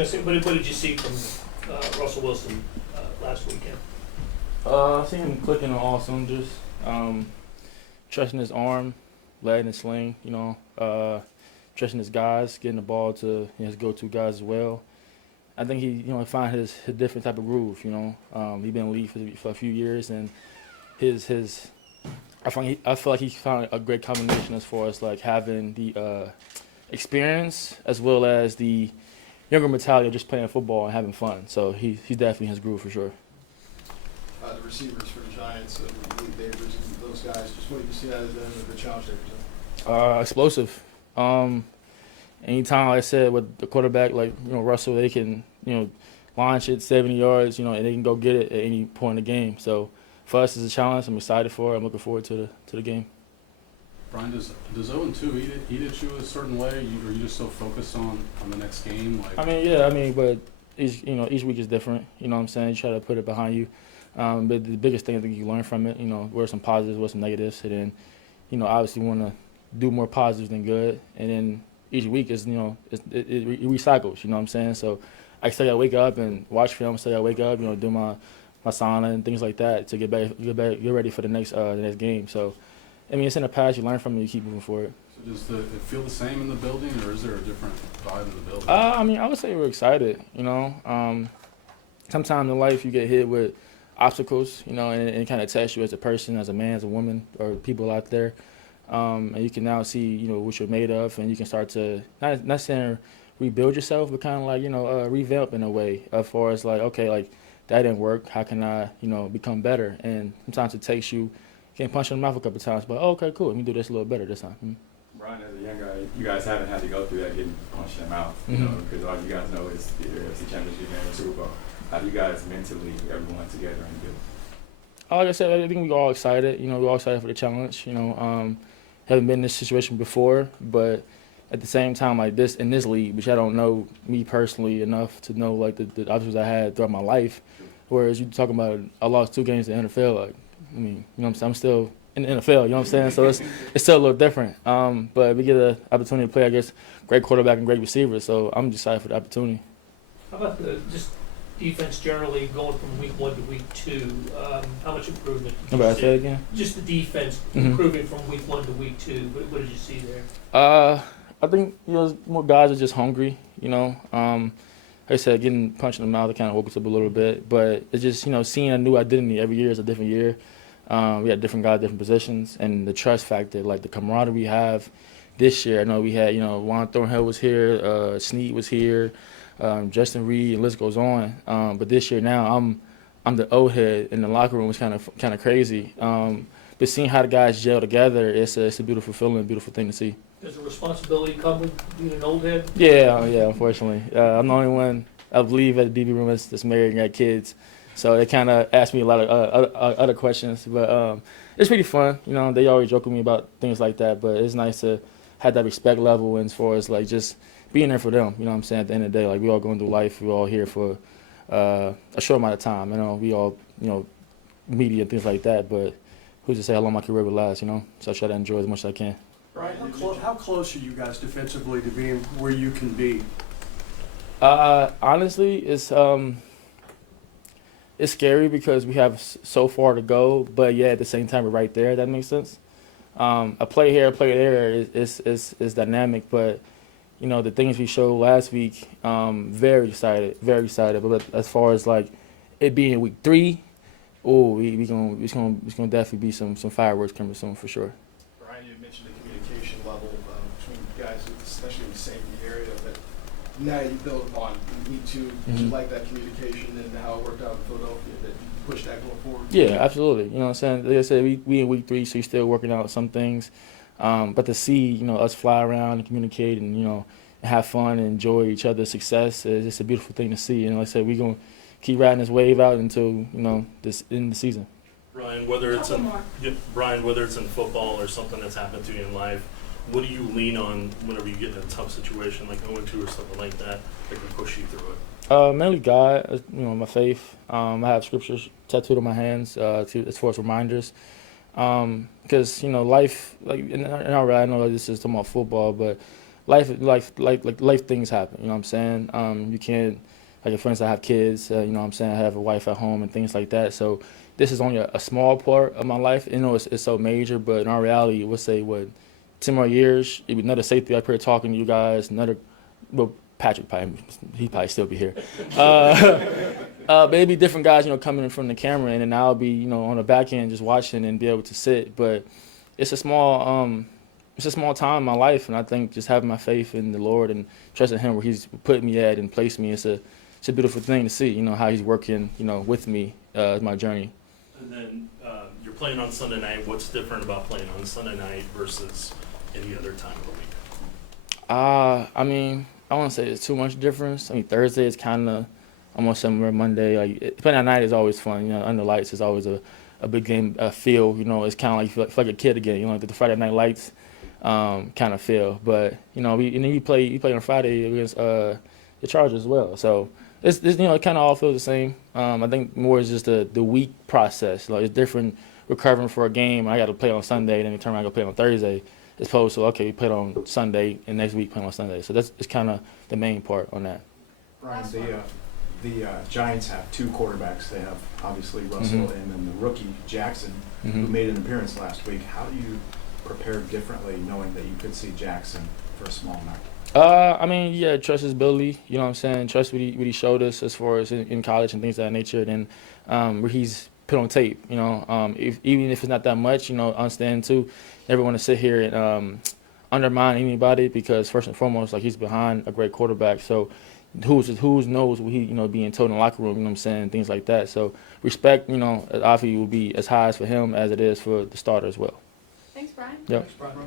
going to say, what did you see from Russell Wilson last weekend? I seen him clicking on all cylinders, trusting his arm, letting it sling, trusting his guys, getting the ball to his go-to guys as well. I think he, find his different type of groove. He's been in the league for a few years, and I feel like he found a great combination as far as like having the experience as well as the younger mentality of just playing football and having fun. So he's definitely his groove for sure. The receivers for the Giants, Lee Davis, and those guys, just what do you see out of them and the challenge they present? Explosive. Anytime, like I said, with the quarterback like Russell, they can launch it 70 yards, and they can go get it at any point in the game. So for us, it's a challenge. I'm excited for it. I'm looking forward to the game. Brian, does 0-2 eat at you a certain way? Are you just so focused on the next game? But each week is different. You know what I'm saying? You try to put it behind you. But the biggest thing I think you learn from it, where some positives, where some negatives, and then, obviously want to do more positives than good. And then each week is, it recycles. You know what I'm saying? So I still gotta wake up and watch film. Still gotta wake up, do my sauna and things like that to get ready for the next game. So, it's in the past. You learn from it. You keep moving forward. So does it feel the same in the building, or is there a different vibe in the building? I would say we're excited. Sometimes in life you get hit with obstacles, and it kind of tests you as a person, as a man, as a woman, or people out there. And you can now see, what you're made of, and you can start to not saying rebuild yourself, but kind of like, revamp in a way as far as like, okay, like that didn't work. How can I, become better? And sometimes it takes you getting punched in the mouth a couple of times, but okay, cool, let me do this a little better this time. Mm-hmm. Brian, as a young guy, you guys haven't had to go through that getting punched in the mouth, because all you guys know is the AFC Championship game and Super Bowl. How do you guys mentally, everyone together, and do? Like I said, I think we're all excited. We're all excited for the challenge. Haven't been in this situation before, but at the same time, like this in this league, which I don't know me personally enough to know like the obstacles I had throughout my life. Whereas you talking about I lost 2 games in the NFL, like what I'm saying, I'm still in the NFL. You know what I'm saying? So it's still a little different. But we get the opportunity to play, I guess, great quarterback and great receiver. So I'm just excited for the opportunity. How about just defense generally going from week 1 to week 2? How much improvement? Say that again? Just the defense improving from week 1 to week 2. What did you see there? I think more guys are just hungry. Like I said, getting punched in the mouth, it kind of woke us up a little bit. But it's just seeing a new identity every year is a different year. We had different guys, different positions, and the trust factor, like the camaraderie we have this year. I know we had Juan Thornhill was here, Snead was here. Justin Reed, and list goes on. But this year now, I'm the old head in the locker room. It's kind of crazy. But seeing how the guys gel together, it's a beautiful feeling, beautiful thing to see. Does the responsibility come with being an old head? Yeah, unfortunately. I'm the only one, I believe, at the DB room that's married and got kids. So they kind of ask me a lot of other questions. But it's pretty fun. They always joke with me about things like that. But it's nice to have that respect level as far as like just being there for them. You know what I'm saying? At the end of the day, like we all going through life. We're all here for a short amount of time. We all, media and things like that. But who's to say how long my career will last, So I try to enjoy as much as I can. Brian, how close are you guys defensively to being where you can be? Honestly, it's scary because we have so far to go, but yeah, at the same time, we're right there. That makes sense. A play here, a play there is dynamic, but the things we showed last week, very excited. But as far as like it being week 3, it's gonna definitely be some fireworks coming soon for sure. Brian, you mentioned the communication level between guys, especially in the same area, but now you build upon week 2. Did you like that communication and how it worked out in Philadelphia? That you push that going forward? Yeah, absolutely. You know what I'm saying? Like I said, we in week 3, so you're still working out some things. But to see, us fly around and communicate and, have fun and enjoy each other's success is just a beautiful thing to see. And like I said, we're going to keep riding this wave out until, this end of the season. Brian, whether it's in football or something that's happened to you in life, what do you lean on whenever you get in a tough situation like 0-2 or something like that can push you through it? Mainly God, my faith. I have scriptures tattooed on my hands as far as reminders. Because, life, like, I know this is talking about football, but life things happen. You know what I'm saying? You can't, like, for instance, I have kids. You know what I'm saying? I have a wife at home and things like that. So this is only a small part of my life. You know, it's so major, but in our reality, we'll say 10 more years, it'd be another safety up here talking to you guys. Well, Patrick he probably still be here. Maybe different guys, you know, coming in from the camera, and then I'll be, you know, on the back end just watching and be able to sit. But it's a small time in my life, and I think just having my faith in the Lord and trusting Him where He's put me at and placed me, it's a beautiful thing to see. You know, how He's working, you know, with me my journey. And then you're playing on Sunday night. What's different about playing on Sunday night versus any other time of the week? I mean, I won't say it's too much difference. I mean, Thursday is kind of almost similar. Monday, playing at night is always fun. You know, under lights is always a big game feel. You know, it's kind of like you feel like a kid again. You know, like the Friday night lights kind of feel. But you know, and then you play on Friday against the Chargers as well. So it's you know, it kind of all feels the same. I think more is just the week process. Like, it's different recovering for a game. I got to play on Sunday, then you turn around and go play on Thursday. As opposed to, okay, we played on Sunday and next week playing on Sunday. So it's kind of the main part on that. Brian, the Giants have two quarterbacks. They have obviously Russell and then the rookie Jackson, who made an appearance last week. How do you prepare differently knowing that you could see Jackson for a small amount? I mean, yeah, trust his ability. You know what I'm saying? Trust what he showed us as far as in college and things of that nature. Then where he's put on tape, you know, even if it's not that much, you know, understand too. Never want to sit here and undermine anybody, because first and foremost, like, he's behind a great quarterback. So who knows what he, you know, being told in the locker room, you know what I'm saying, things like that. So respect, you know, obviously will be as high as for him as it is for the starter as well. Thanks, Brian. Yep. Thanks, Brian.